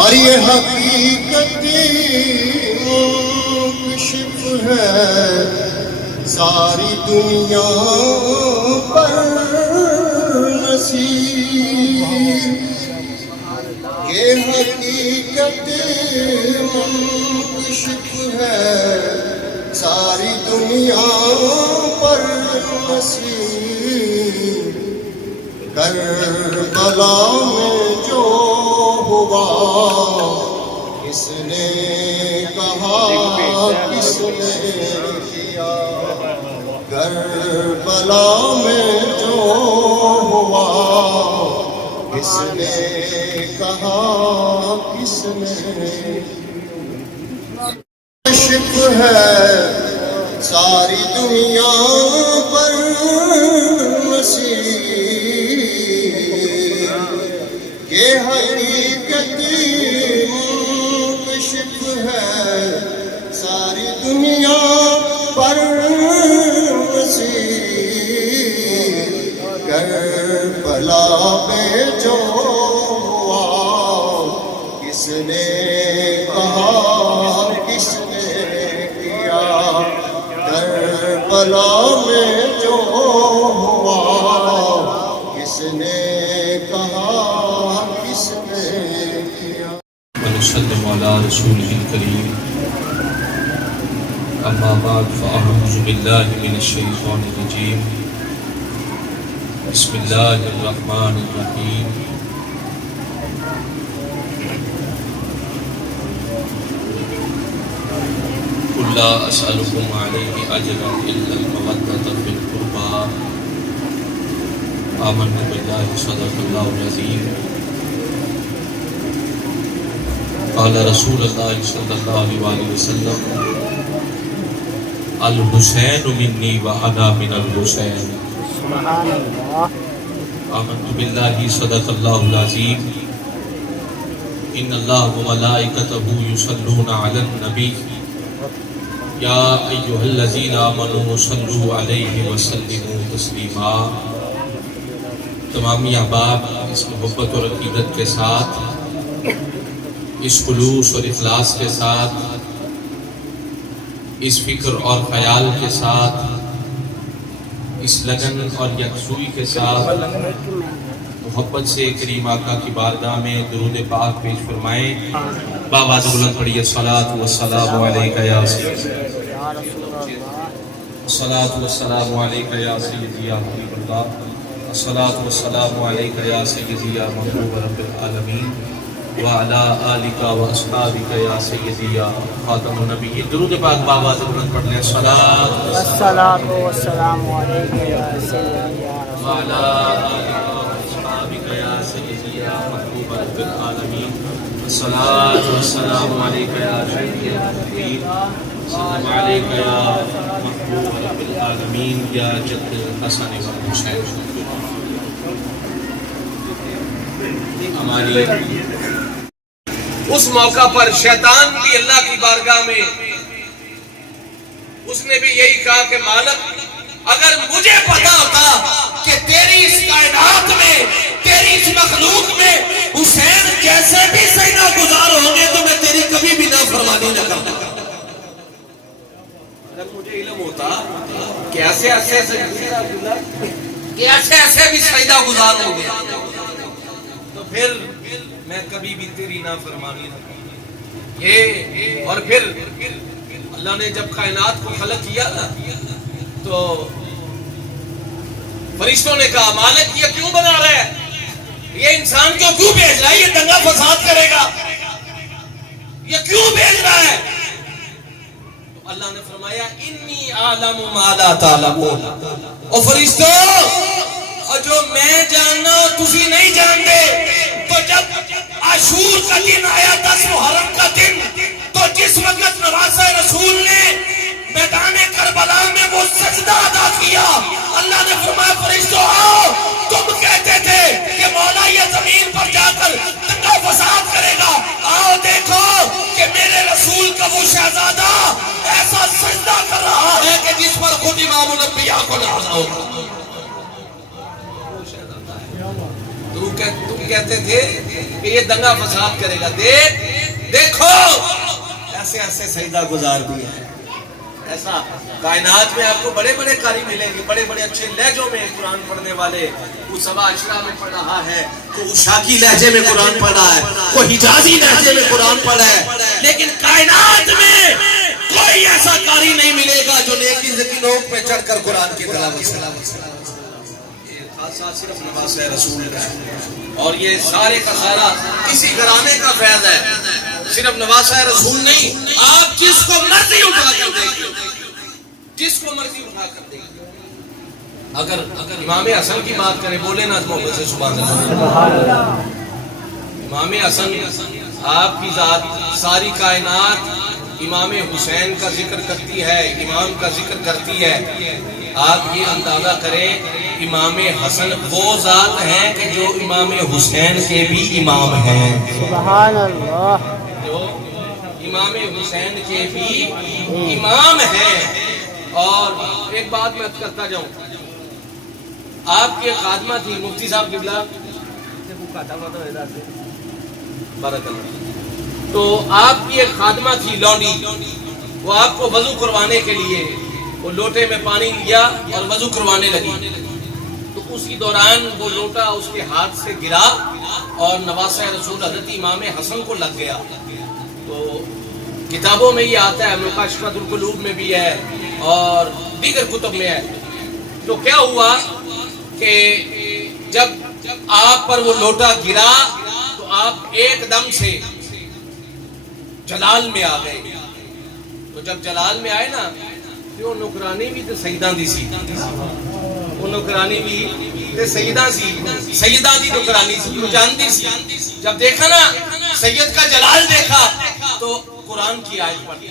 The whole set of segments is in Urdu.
اور یہ حقیقت کشف ہے ساری دنیا پر نصیب، یہ حقیقت کشف ہے ساری دنیا پر نصیب، کربلا میں جو ہوا کس نے کہا کس نے کیا، کربلا میں جو ہوا کس نے کہا کس نے کشف ہے ساری دنیا پر نصیب، یہ حقیقت کشف ہے ساری دنیا پر نصیب، کربلا پہ جو ہوا کس نے کہا کس نے کیا، کربلا میں جو ہوا کس نے کہا کس نے کیا۔ ونسلم علی رسوله الکریم، اما بعد فاعوذ باللہ من الشیطان الرجیم، بسم اللہ الرحمن الرحیم۔ قل لا اسألکم علیہ اجرا الا المودۃ فی القربى، آمنت باللہ صدق اللہ العظیم۔ قال رسول اللہ صلی اللہ علیہ وسلم، الحسین منی وانا من الحسین، سبحان اللہ۔ آمنت باللہ صدق اللہ العظیم۔ ان اللہ وملائکتہ یصلون علی النبی، یا ایھا الذین آمنوا صلوا علیہ وسلموا تسلیما۔ تمامی احباب اس محبت اور عقیدت کے ساتھ، اس خلوص اور اخلاص کے ساتھ، اس فکر اور خیال کے ساتھ، اس لگن اور یکسوئی کے ساتھ محبت سے کریم آقا کی بارگاہ میں درود پاک پیش فرمائیں۔ باواز بلند پڑھیے، الصلاۃ والسلام علیکہ یا سیدی، الصلاۃ والسلام علیکہ یا سیدی یا حبیب اللہ، الصلاۃ والسلام علیکہ یا سیدی یا محبوب رب العالمین، وعلی آلک و اصحابک یا سیدی یا خاتم النبیین۔ درود پاک باواز بلند پڑھ لیں، الصلاۃ والسلام والسلام علیکہ یا سیدی یا رسول وعلی اللہ، آلک و اصحابک یا سیدی یا محبوب رب العالمین، الصلاۃ والسلام علیکہ یا سیدی یا حبیب، السلام علیکہ یا محبوب رب العالمین، یا جد حسن و حسین۔ ہماری اس موقع پر شیطان بھی اللہ کی بارگاہ میں اس نے بھی یہی کہا کہ مالک، اگر مجھے پتا ہوتا کہ تیری اس کائنات میں، تیری اس مخلوق میں حسین جیسے بھی سجدہ گزار ہوں گے تو میں تیری کبھی بھی نافرمانی نہ کرتا۔ اگر مجھے علم ہوتا کہ ایسے بھی سجدہ گزار ہوں گے تو پھر میں کبھی بھی تیری نافرمانی نہ کروں۔ یہ اور پھر اللہ نے جب کائنات کو خلق کیا تو فرشتوں نے کہا، مالک یہ کیوں بنا رہا ہے، یہ انسان کو کیوں بھیج رہا ہے، یہ دنگا فساد کرے گا، یہ کیوں بھیج رہا ہے؟ تو اللہ نے فرمایا، انی اعلم ما لا تعلمون، او فرشتوں، اور جو میں جاننا ہو تسی نہیں جانتے۔ تو جب عاشور کا دن آیا، 10 محرم کا دن، تو جس وقت نواسہ رسول نے میدان کربلا میں وہ سجدہ ادا کیا، اللہ نے فرمایا فرشتوں آؤ، تم کہتے تھے کہ مولا یہ زمین پر جا کر دنگا فساد کرے گا، آؤ دیکھو کہ میرے رسول کا وہ شہزادہ ایسا سجدہ کر رہا ہے کہ جس پر خود امام الانبیاء کو نازا ہوگا۔ تم یہودی کہتے تھے کہ یہ دنگا فساد کرے گا. دیکھو ایسے ایسے سجدہ گزار بھی ہیں. ایسا کائنات میں آپ کو بڑے بڑے قاری ملیں گے, بڑے بڑے اچھے لہجوں میں قرآن پڑھنے والے. کوئی سبا اشرا میں پڑھ رہا ہے, کوئی اشاکی لہجے میں قرآن پڑھ رہا ہے, کوئی حجازی لہجے میں قرآن پڑھ رہا ہے, لیکن کائنات میں کوئی ایسا قاری نہیں ملے گا جو نیکی کی نوک پہ چڑھ کر قرآن کی تلاوت کرے. صرف نواز رسول اور یہ سارے کا سارا کسی گھرانے کا فیض ہے. صرف نواسا رسول نہیں, آپ جس کو مرضی اٹھا کر دیکھیں, جس کو مرضی اٹھا کر دیکھیں. اگر امام حسن کی بات کریں, بولے نا محبت سے سبحان اللہ. امام حسن آپ کی ذات ساری کائنات امام حسین کا ذکر کرتی ہے, امام کا ذکر کرتی ہے. آپ یہ اندازہ کریں, امام حسن وہ ذات ہیں کہ جو امام حسین کے بھی امام ہیں. سبحان اللہ. جو امام حسین کے بھی امام ہیں. اور ایک بات میں کرتا جاؤں, آپ کے خادمہ تھی مفتی صاحب قبلہ, بارک اللہ, تو آپ کی ایک خادمہ تھی لونڈی, وہ آپ کو وضو کروانے کے لیے وہ لوٹے میں پانی لیا اور وضو کروانے لگی. تو اسی دوران وہ لوٹا اس کے ہاتھ سے گرا اور نواسہ رسول حضرت امام حسن کو لگ گیا. تو کتابوں میں یہ آتا ہے, مکاشفۃ القلوب میں بھی ہے اور دیگر کتب میں ہے. تو کیا ہوا کہ جب آپ پر وہ لوٹا گرا تو آپ ایک دم سے جلال میں آ گئے. تو جب جلال میں آئے نا, وہ نکرانی بھی تو سیدہ دی سی, وہ نکرانی بھی تے سیدہ سی, سیدہ دی نکرانی سی, وہ جانتی سی. جب دیکھا نا سید کا جلال دیکھا تو قرآن کی آیت پڑھی,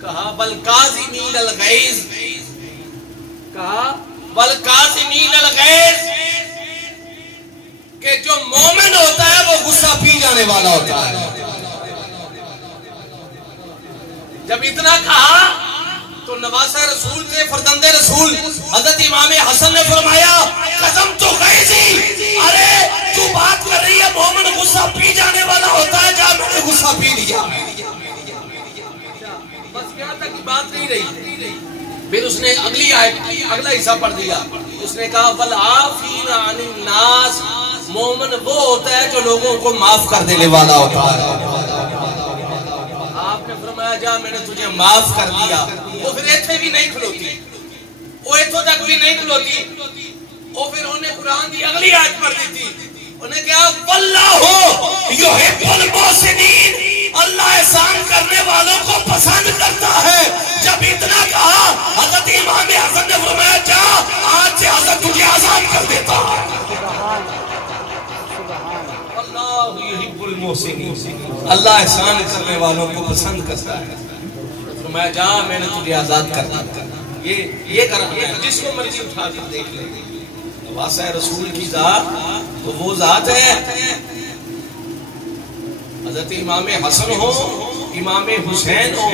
کہا بل کاظمین الغیظ, کہا بل کاظمین الغیظ, کہ جو مومن ہوتا ہے وہ غصہ پی جانے والا ہوتا ہے. جب اتنا کہا تو نواسہ رسول کے فرزند رسول حضرت امام حسن نے فرمایا قسم تو غیظی, ارے تو بات کر رہی ہے مومن غصہ پی جانے والا ہوتا ہے, جا میں نے غصہ پی لیا. بس کیا تک بات نہیں رہی. پھر اس نے اگلی آیت اگلا حصہ پڑھ دیا. اس نے کہا والعافین عن الناس, مومن وہ ہوتا ہے جو لوگوں کو معاف کر دینے والا ہوتا ہے. آپ نے فرمایا جا میں نے تجھے معاف کر دیا. وہ پھر ایتھے بھی نہیں کھلوتی, وہ ایتھوں تک بھی نہیں کھلوتی. وہ پھر انہیں قرآن دی اگلی آیت پڑھ دی تھی. انہیں کہا واللہ یحب المحسنین, اللہ احسان کرنے والوں کو پسند کرتا ہے. جب اتنا کہا حضرت امام حسن نے فرمایا جا آج سے حضرت تجھے آزاد کر دیتا ہے. اللہ یحب المحسنین, اللہ احسان کرنے والوں کو پسند کرتا ہے. فرمایا جا میں نے تجھے آزاد کر دیا. یہ کرنا ہے, جس کو مرضی اٹھا کر دیکھ لے. واسع رسول کی ذات تو وہ ذات ہے, حضرت امام حسن ہو, امام حسین ہو,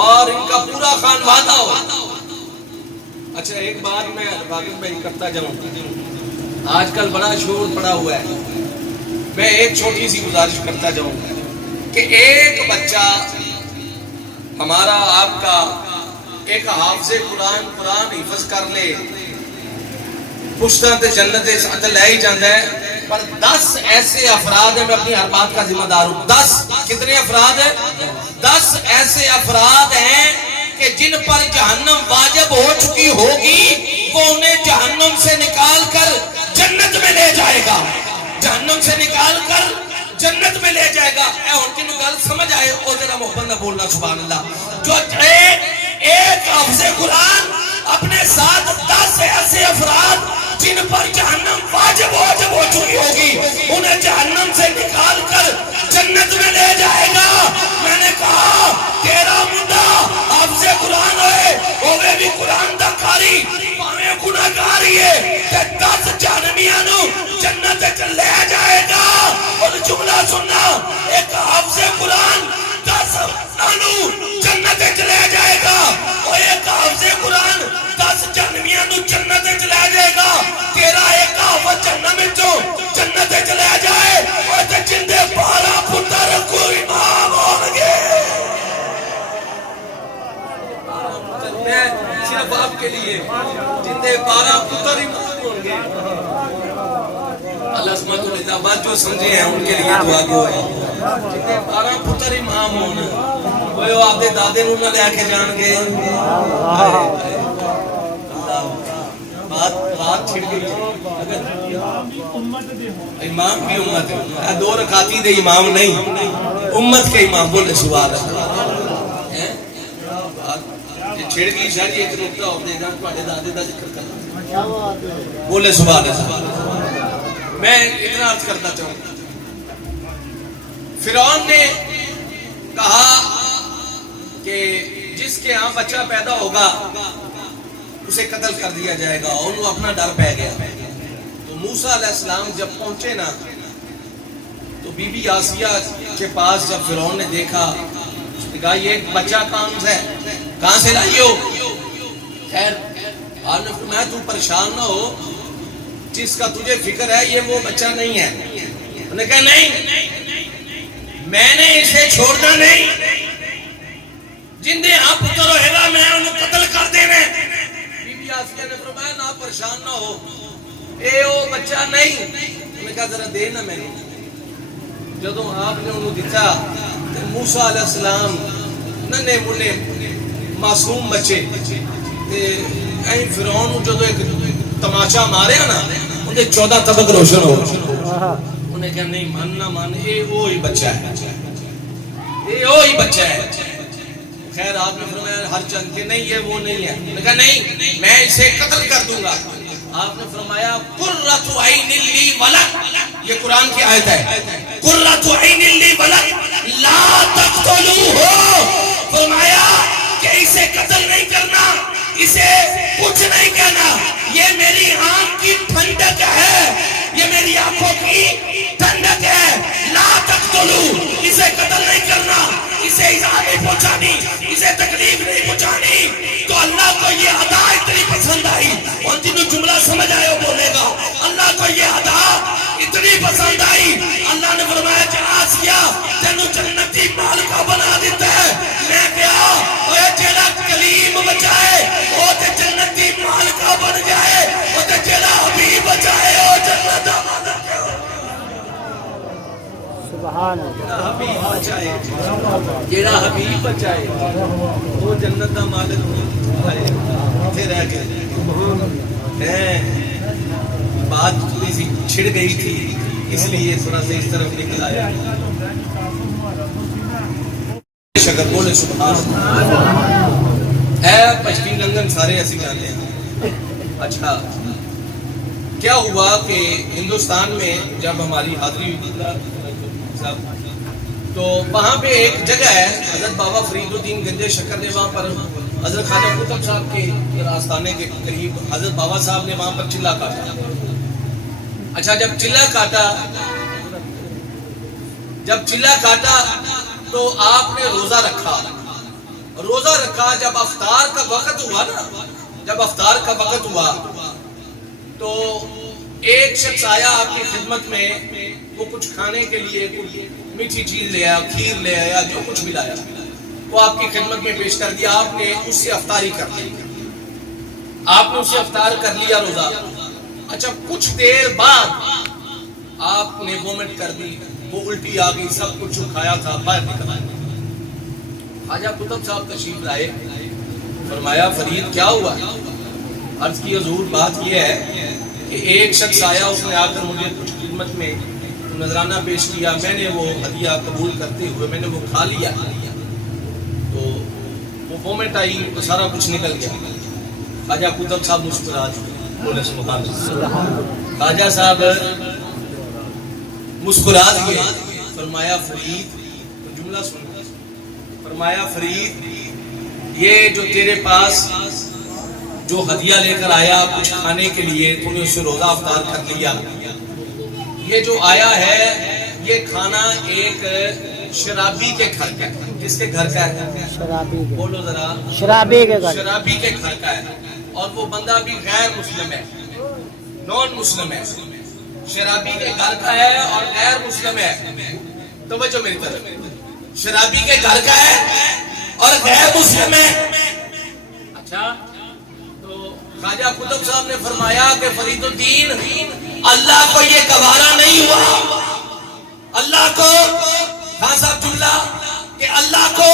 اور ان کا پورا خاندان ہو. اچھا ایک بات میں باقی میں کرتا جاؤں, آج کل بڑا شور پڑا ہوا ہے. میں ایک چھوٹی سی گزارش کرتا جاؤں کہ ایک بچہ ہمارا آپ کا ایک حافظ قرآن حفظ کر لے, پشتہ تے جنت تے لے ہی جاندہ ہے, پر 10 ایسے افراد ہیں, میں اپنی ہر بات کا ذمہ دار ہوں. 10 کتنے افراد ہیں؟ 10 ایسے افراد ہیں کہ جن پر جہنم واجب ہو چکی ہوگی, وہ انہیں جہنم سے نکال کر جنت میں لے جائے گا, جہنم سے نکال کر جنت میں لے جائے گا. اے ان کی گل سمجھ آئے, او ذرا محبت نہ بولنا سبحان اللہ. جو ایک حافظ قرآن اپنے ساتھ 10 ایسے افراد جن پر جہنم واجب ہو چکی ہوگی, انہیں جہنم سے نکال کر جنت میں لے جائے گا. میں نے کہا تیرا منڈا حافظ قرآن ہوئے بھی قرآن دا قاری, پاویں گناہگار ہے, تے 10 جہنمیاں نو جنت وچ لے جائے گا. اور جملہ سننا, ایک حافظ قرآن 10 انو جنت وچ لے جائے گا, اور ایک حافظ قرآن 10 جہنمیاں نو جنت وچ لے جائے گا. تیرا ایک حافظ جہنم وچوں جنت چلا جائے وہ تے جندے 12 پتر کو امام ہون گے. میں صرف آپ کے لیے جندے 12 پتر امام ہون گے. اللہ سمجھ تو لیتا بات جو سمجھے ہیں ان کے لیے دعا کو ہے. جندے 12 پتر امام ہون وہ آپ دے دادے نوں نہ لے کے جان گے. بات چھڑ گئی. امام بھی امت ہے. 2 رکعتی دے امام نہیں امت کے امام. بولے سبحان اللہ. چھڑ گئی شاید ایک نقطہ ہو دے گا تواڈے دادے دا ذکر کرنا. بولے سبحان اللہ. میں اتنا عرض کرنا چاہوں گا فرعون نے کہا کہ جس کے ہاں بچہ پیدا ہوگا اسے قتل کر دیا جائے گا. اور انہوں اپنا ڈر پہ گیا. تو موسیٰ علیہ السلام جب پہنچے نا تو بی بی آسیہ کے پاس جب فرعون نے دیکھا اس نے کہا یہ بچہ کہاں سے لائی ہو؟ خیر آپ نے فرمایا تو پریشان نہ ہو, جس کا تجھے فکر ہے یہ وہ بچہ نہیں ہے. انہوں نے کہا نہیں میں نے اسے چھوڑنا نہیں. جن دے ہاں پتر ہوئے گا میں انہوں قتل کر دے میں. بی بی آسیہ نے فرمایا نہ پریشان نہ ہو اے وہ بچہ نہیں. انہوں نے کہا ذرا دے نا میں نے. جدوں آپ نے انہوں دیتا موسیٰ علیہ السلام ننے منے معصوم بچے این فرعون جدو ایک تماشا ماریا نا انہیں 14 طبق روشن ہو. انہیں کہا نہیں مان نہ مان اے وہی بچہ ہے, اے وہی بچہ ہے. خیر آپ نے فرمایا ہر چند کے نہیں یہ وہ نہیں ہے. انہوں نے کہا نہیں میں اسے قتل کر دوں گا. آپ نے فرمایا قرۃ عین لی ولد, یہ قرآن کی آیت ہے. قرۃ عین لی ولد لا تقتلوہ. فرمایا کہ اسے قتل نہیں کرنا, اسے کچھ نہیں کہنا. یہ میری آنکھ کی ٹھنڈک ہے, یہ میری آنکھوں کی ٹھنڈک ہے. لا تقتلوہ, اسے قتل نہیں کرنا, اسے ایذا نہیں پہنچانی, اسے تکلیف نہیں پہنچانی. تو اللہ کو یہ ادا اتنی پسند آئی. اور جنہوں جملہ سمجھ آئے وہ بولے گا اللہ کو یہ ادا اتنی پسند آئی. اللہ نے فرمایا آسیہ تینوں جنتی مالکہ بنا دیتا ہے. میں کہا وہ جیڑا کلیم بچائے وہ تے جنتی مالکہ بن جائے, وہ تے جیڑا حبیب بچائے وہ جنت مالک ہے. سبحان اللہ. حبیب بچائے جیڑا حبیب بچائے وہ جنت دا مالک تھے رہ گئے. بات تھوڑی سی چھڑ گئی تھی اس لیے تھوڑا سا اس طرف نکل آیا. شکر بولے سبحان اللہ. اے پشتین لنگن سارے ایسے جانے ہیں. اچھا کیا ہوا کہ ہندوستان میں جب ہماری حاضری ہوئی تو وہاں پہ ایک جگہ ہے حضرت بابا فرید الدین گنج شکر نے وہاں پر حضرت خواجہ قطب صاحب کے آستانے کے قریب حضرت بابا صاحب نے وہاں پر چلہ کاٹا. اچھا جب چلہ کاٹا تو آپ نے روزہ رکھا. جب افطار کا وقت ہوا نا, جب افطار کا وقت ہوا تو ایک شخص آیا آپ کی خدمت میں. وہ کچھ کھانے کے لیے کچھ میٹھی چیز لے آیا, کھیر لے آیا, جو کچھ بھی لایا وہ آپ کی خدمت میں پیش کر دیا. آپ نے اس سے افطاری کر لی, آپ نے اس سے افطار کر لیا روزہ. اچھا کچھ دیر بعد آپ نے وومٹ کر دی, وہ الٹی آ گئی, سب کچھ کھایا تھا باہر نکل آیا. خواجہ قطب صاحب تشریف لائے, فرمایا فرید کیا ہوا؟ عرض کی حضور بات یہ ہے کہ ایک شخص آیا, اس نے آ کر مجھے کچھ خدمت میں نذرانہ پیش کیا, میں نے وہ ہدیہ قبول کرتے ہوئے میں نے وہ کھا لیا, تو وہ وومٹ آئی, تو سارا کچھ نکل گیا. خواجہ قطب صاحب مسکرا دیے. بولے سبحان اللہ. خواجہ صاحب مسکرا دیے. فرمایا فرید, جملہ سن, فرمایا فرید یہ جو تیرے پاس جو ہدیہ لے کر آیا کچھ کھانے کے لیے, تو نے اس سے روزہ افطار کر لیا. یہ جو آیا ہے یہ کھانا ایک شرابی کے گھر کا ہے. کس کے گھر کا ہے؟ شرابی کے. بولو ذرا. شرابی کے گھر. شرابی کے گھر کا ہے. اور وہ بندہ بھی غیر مسلم ہے, نان مسلم ہے. شرابی کے گھر کا ہے اور غیر مسلم ہے. توجہ میری طرف. شرابی کے گھر کا ہے اور غیر مسلم ہے. اچھا تو خواجہ قطب صاحب نے فرمایا کہ فرید الدین اللہ کو یہ گوارا نہیں ہوا, اللہ کو خان صاحب جملہ کہ اللہ کو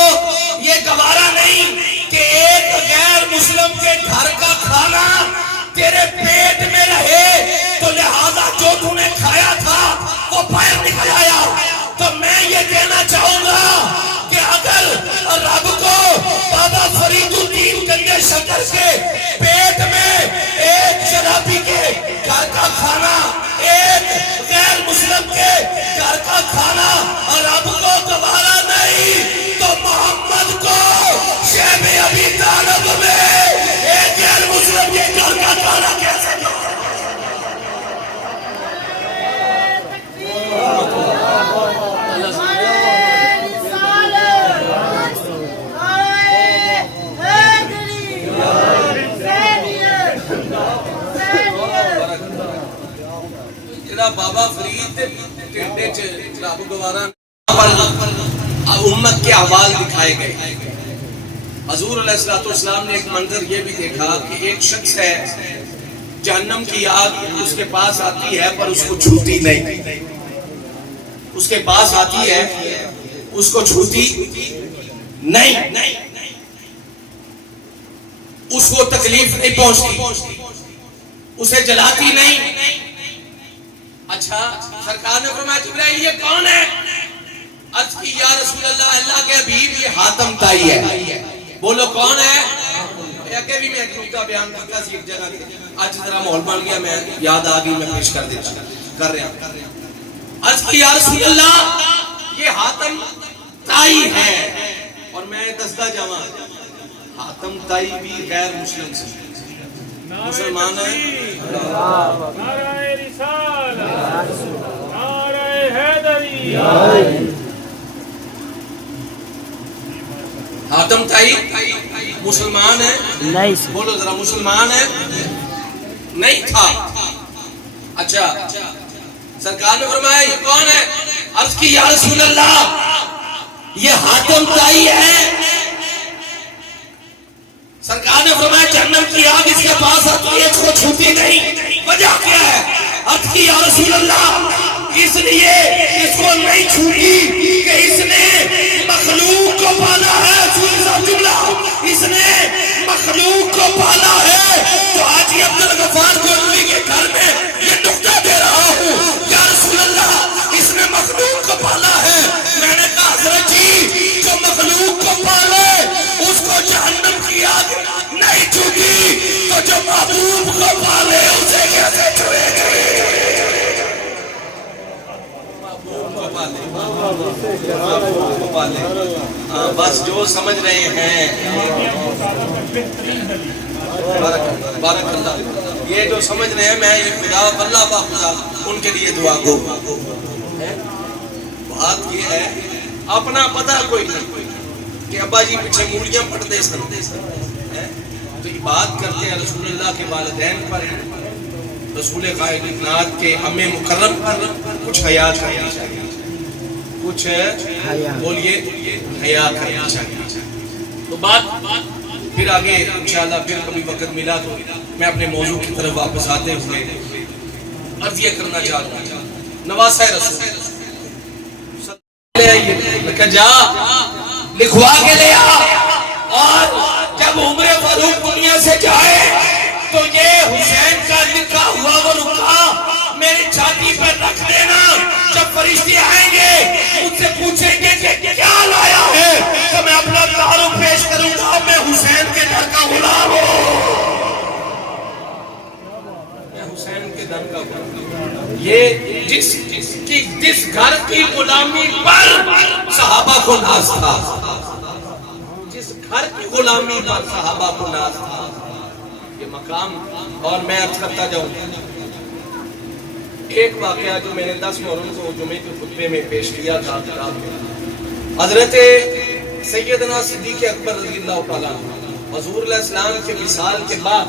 یہ گوارا نہیں کہ ایک غیر مسلم کے گھر کا کھانا تیرے پیٹ میں رہے, تو لہذا جو تو نے کھایا تھا وہ باہر نکل آیا. تو میں یہ کہنا چاہوں گا کہ اگر رب کو بابا فرید الدین گنجے شکر کے پیٹ میں ایک شرابی کے گھر کا کھانا, ایک غیر مسلم کے گھر کا کھانا اور رب کو گوارا نہیں, تو محمد کو شیب ابی طالب میں ایک غیر مسلم کے گھر کا کھانا کیسے گوارا؟ بابا فرید ٹھنڈے رب گوارا امت کے احوال دکھائے گئے. حضور علیہ السلام نے ایک منظر یہ بھی دیکھا کہ ایک شخص ہے جہنم کی آگ اس کے پاس آتی ہے پر اس کو چھوتی نہیں, اس کے پاس آتی ہے اس کو چھوتی نہیں, اس کو تکلیف نہیں پہنچتی, اسے جلاتی نہیں. اچھا سرکار نے فرمایا جبرائیل یہ کون ہے؟ عرض کی یا رسول اللہ, اللہ کے حبیب یہ حاتم طائی ہے. بولو کون ہے؟ کہ بھی میں ایک نکتہ بیان کرتا سی ایک جگہ کے, آج ذرا ماحول بن گیا, میں یاد آ گئی, میں پیش کر رہا ہوں. عرض کی یا رسول اللہ یہ حاتم طائی ہے, اور میں دستا جاواں حاتم طائی بھی غیر مسلم سے مسلمان ہے. نعرہ رسالت, نعرہ حیدری. حاتم طائی مسلمان ہے؟ نہیں. بولو ذرا, مسلمان ہے نہیں تھا. اچھا سرکار نے فرمایا یہ کون ہے؟ عرض کی یا رسول اللہ یہ حاتم طائی ہے. سرکار نے فرمایا جہنم کی آگ اس کے پاس آتی ہے, اس کو چھوتی نہیں, وجہ کیا ہے؟ عرض کی یا رسول اللہ اس لیے اس کو نہیں چھوتی کہ اس نے مخلوق کو پالا ہے. اس نے مخلوق کو پالا ہے. تو آج یہ عبدالغفار گولوی کے گھر میں یہ نکتہ دے رہا ہوں, یا رسول اللہ اس نے مخلوق کو پالا ہے. میں نے کہا حضرت جی جو مخلوق کو پالے اس کو جہنم کی آگ نہیں چھوتی, تو جو محبوب کو پالے اسے کیسے چھوئے گی؟ بس جو سمجھ رہے ہیں بارک اللہ, یہ جو سمجھ رہے ہیں میں یہ خدا اللہ با خدا ان کے لیے دعا گو. بات یہ ہے اپنا پتہ کوئی نہیں کہ ابا جی پیچھے موڑیاں پڑھتے سن, تو یہ بات کرتے ہیں رسول اللہ کے والدین پر, رسول کائنات کے ام مکرم پر. کچھ حیا کرنی چاہیے, کچھ بولیے حیا کرنا چاہیے. تو بات پھر آگے انشاءاللہ پھر کبھی وقت ملا تو میں اپنے موضوع کی طرف واپس آتے ہوئے عرض یہ کرنا چاہتا ہوں. نواسہ رسول جا لکھوا کے لے آ, اور جب عمر فاروق دنیا سے جائے تو یہ حسین کا لکھا ہوا وہ رکا میری چھاتی پر رکھ دینا. جب فرشتے آئیں گے مجھ سے پوچھیں گے کہ کیا لایا ہے, تو میں اپنا تعارف پیش کروں گا, میں حسین کے در کا غلام ہوں. میں حسین کے در کا غلام. یہ جس گھر کی غلامی پر صحابہ کو ناز تھا, جس گھر کی غلامی پر صحابہ کو ناز تھا, یہ مقام. اور میں عرض کرتا جاؤں ایک واقعہ جو میں نے 10 محرم کو جمعے کے خطبے میں پیش کیا تھا کتاب میں. حضرت سیدنا صدیق اکبر رضی اللہ تعالیٰ حضور علیہ السلام کے وصال کے بعد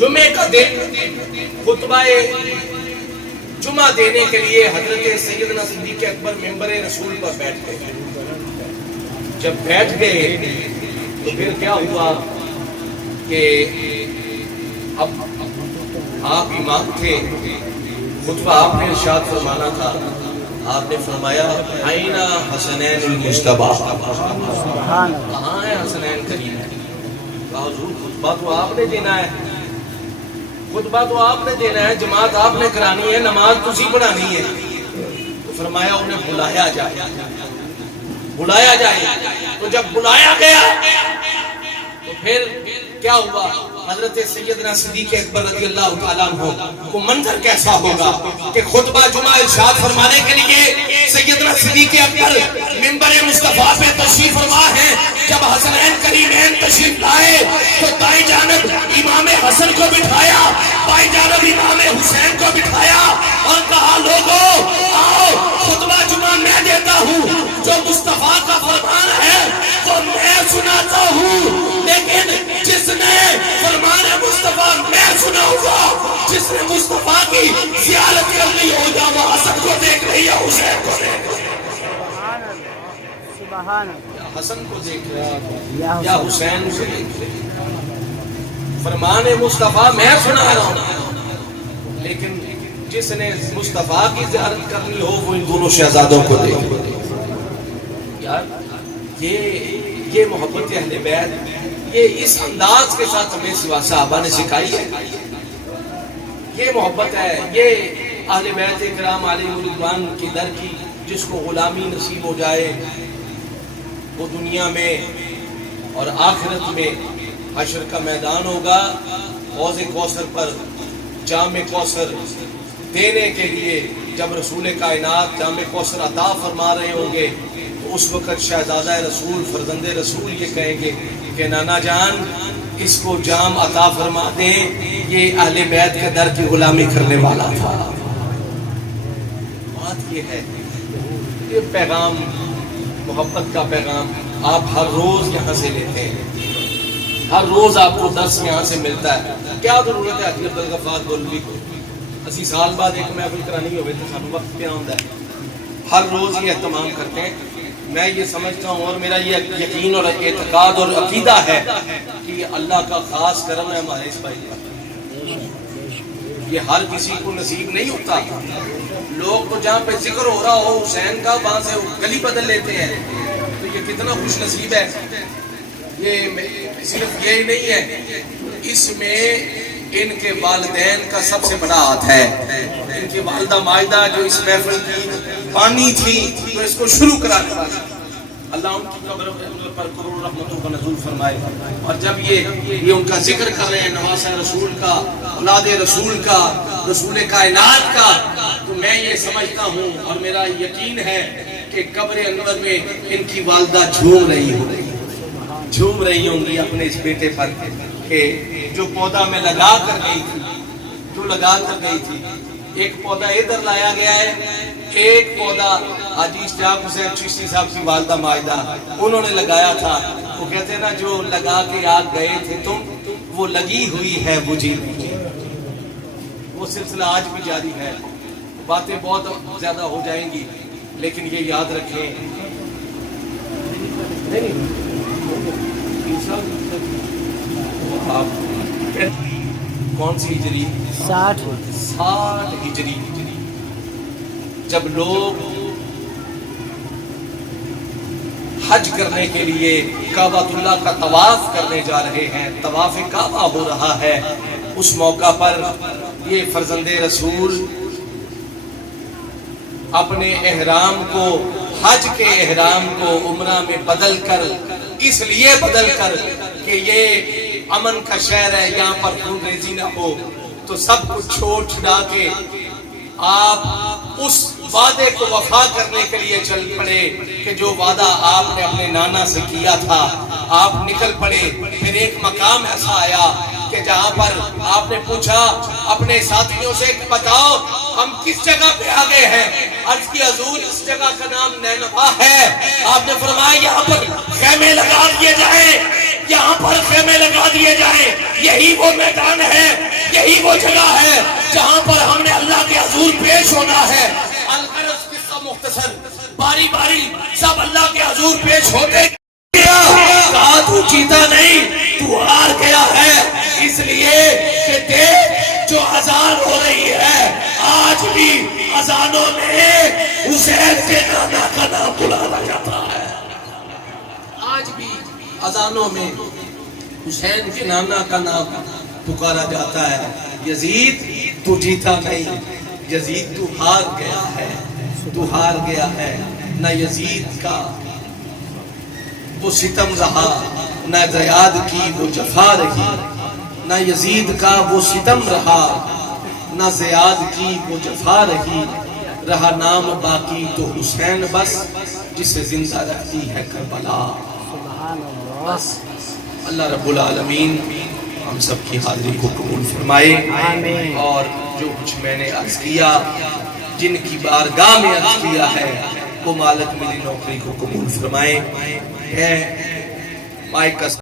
جمعے کا دن خطبہ جمعہ دینے کے لیے حضرت سیدنا صدیق اکبر ممبر رسول پر بیٹھ گئے. جب بیٹھ گئے تو پھر کیا ہوا کہ اب آپ امام تھے, خطبہ آپ نے ارشاد فرمانا تھا. آپ نے فرمایا آئین حسنین المجتبیٰ, کہاں ہے حسنین کریم؟ کہا حضور خطبہ تو آپ نے دینا ہے, خطبہ تو آپ نے دینا ہے, جماعت آپ نے کرانی ہے, نماز تسی پڑھانی ہے. تو فرمایا انہیں بلایا جائے, بلایا جائے. تو جب بلایا گیا تو پھر کیا ہوا؟ حضرت سیدنا صدیق اکبر رضی اللہ تعالیٰ عنہ کو منظر کیسا ہوگا کہ خطبہ جمعہ ارشاد فرمانے کے لیے سیدنا صدیق اکبر منبر مصطفیٰ پہ تشریف فرما ہے. جب حسنین کریمین تشریف لائے تو دائیں جانب امام حسن کو بٹھایا, بائیں جانب امام حسین کو بٹھایا اور کہا لوگو آؤ خطبہ جمعہ میں دیتا ہوں, جو مصطفیٰ کا فرمان ہے وہ میں سناتا ہوں, لیکن جس نے فرمان مصطفیٰ میں سناؤں گا, جس نے مصطفیٰ کی زیارت کرنی ہو جا وہ حسن کو دیکھ رہی ہے, حسین کو دیکھ رہی ہے, حسن کو دیکھ رہی ہے یا حسین کو دیکھ رہی ہے. فرمان مصطفیٰ میں سنا رہا ہوں, لیکن جس نے مصطفیٰ کی زیارت کرنی ہو وہ ان دونوں شہزادوں کو دیکھ رہی ہے. یار یہ محبت اہل بیت یہ اس انداز کے ساتھ ہمیں سوا صحابہ نے سکھائی ہے. یہ محبت ہے, یہ اہل بیت کرام علیہ رضوان کی در کی جس کو غلامی نصیب ہو جائے وہ دنیا میں اور آخرت میں حشر کا میدان ہوگا. حوض کوثر پر جام کوثر دینے کے لیے جب رسول کائنات جام کوثر عطا فرما رہے ہوں گے تو اس وقت شہزادہ رسول فرزند رسول یہ کہیں گے کہ نانا جان اس کو جام عطا فرما دیں, یہ اہل بیت کے در کی غلامی کرنے والا تھا. بات یہ ہے, یہ پیغام محبت کا پیغام آپ ہر روز یہاں سے لیتے ہیں, ہر روز آپ کو درس یہاں سے ملتا ہے. کیا ضرورت ہے حاجی عبدالغفار گولوی کو اسی سال بعد ایک محفل کرانی ہوئے تو سانو وقت پہ آندا ہے, ہر روز یہ اہتمام کرتے ہیں. میں یہ سمجھتا ہوں اور میرا یہ یقین اور اعتقاد اور عقیدہ ہے کہ اللہ کا خاص کرم ہے ہمارے اس بھائی کا. یہ ہر کسی کو نصیب نہیں ہوتا. لوگ تو جہاں پہ ذکر ہو رہا ہو حسین کا وہاں سے گلی بدل لیتے ہیں, تو یہ کتنا خوش نصیب ہے. یہ صرف یہی نہیں ہے, اس میں ان کے والدین کا سب سے بڑا ہاتھ ہے. ان کی والدہ مائدہ جو اس محفل کی بانی تھی تو اس کو شروع کرانے والی, اللہ ان کی قبر پر کروڑ رحمتوں کا نزول فرمائے. اور جب یہ ان کا ذکر کر رہے ہیں نواسہ رسول کا, اولاد رسول کا, رسول کائنات کا, تو میں یہ سمجھتا ہوں اور میرا یقین ہے کہ قبر انور میں ان کی والدہ جھوم رہی ہوں گی اپنے اس بیٹے پر کہ جو پودا میں لگا کر گئی تھی. ایک پودا ادھر لایا گیا ہے, ایک پودا حاجی اشتیاق حسین چشتی صاحب کی والدہ مائدہ انہوں نے لگایا تھا. وہ کہتے ہیں نا جو لگا کے آگ گئے تھے تم, وہ لگی ہوئی ہے بجھی نہیں. وہ سلسلہ آج بھی جاری ہے. باتیں بہت زیادہ ہو جائیں گی لیکن یہ یاد رکھیں کون سی ہجری؟ 60 ہجری. جب لوگ حج کرنے کے لیے کعبۃ اللہ کا طواف کرنے جا رہے ہیں, طواف کعبہ ہو رہا ہے, اس موقع پر یہ فرزند رسول اپنے احرام کو, حج کے احرام کو عمرہ میں بدل کر, اس لیے بدل کر کہ یہ امن کا شہر ہے, یہاں پر خون ریزی نہ ہو, تو سب کچھ چھوڑ چھڑا کے آپ اس وعدے کو وفا کرنے کے لیے چل پڑے کہ جو وعدہ آپ نے اپنے نانا سے کیا تھا. آپ نکل پڑے. پھر ایک مقام ایسا آیا کہ جہاں پر آپ نے پوچھا اپنے ساتھیوں سے بتاؤ ہم کس جگہ پہ آ گئے ہیں. عرض کی حضور اس جگہ کا نام نینوا ہے. آپ نے فرمایا یہاں پر خیمے لگا دیے جائیں, یہاں پر خیمے لگا دیے جائیں. یہی وہ میدان ہے, یہی وہ جگہ ہے جہاں پر ہم نے اللہ کے حضور پیش ہونا ہے. الغرض قصہ مختصر, باری باری سب اللہ کے حضور پیش ہوتے کہا تو جیتا نہیں, تو ہار گیا ہے. اس لیے کہ دیکھ جو اذان ہو رہی ہے, آج بھی اذانوں میں حسین کے نانا کا نام بلایا جاتا ہے. آج بھی اذانوں میں حسین کے نانا کا نام پکارا جاتا ہے. یزید تو جیتا نہیں, یزید تو ہار گیا ہے, تو ہار گیا ہے. نہ یزید کا وہ ستم رہا, نہ زیاد کی وہ جفا رہی. نہ یزید کا وہ ستم رہا, نہ زیاد کی وہ جفا رہی. رہا نام باقی تو حسین بس, جسے زندہ رہتی ہے کربلا. اللہ رب العالمین ہم سب کی حاضری کو قبول فرمائے. اور جو کچھ میں نے عرض کیا, جن کی بارگاہ میں عرض کیا ہے, وہ مالک میری نوکری کو قبول فرمائے. مائک کا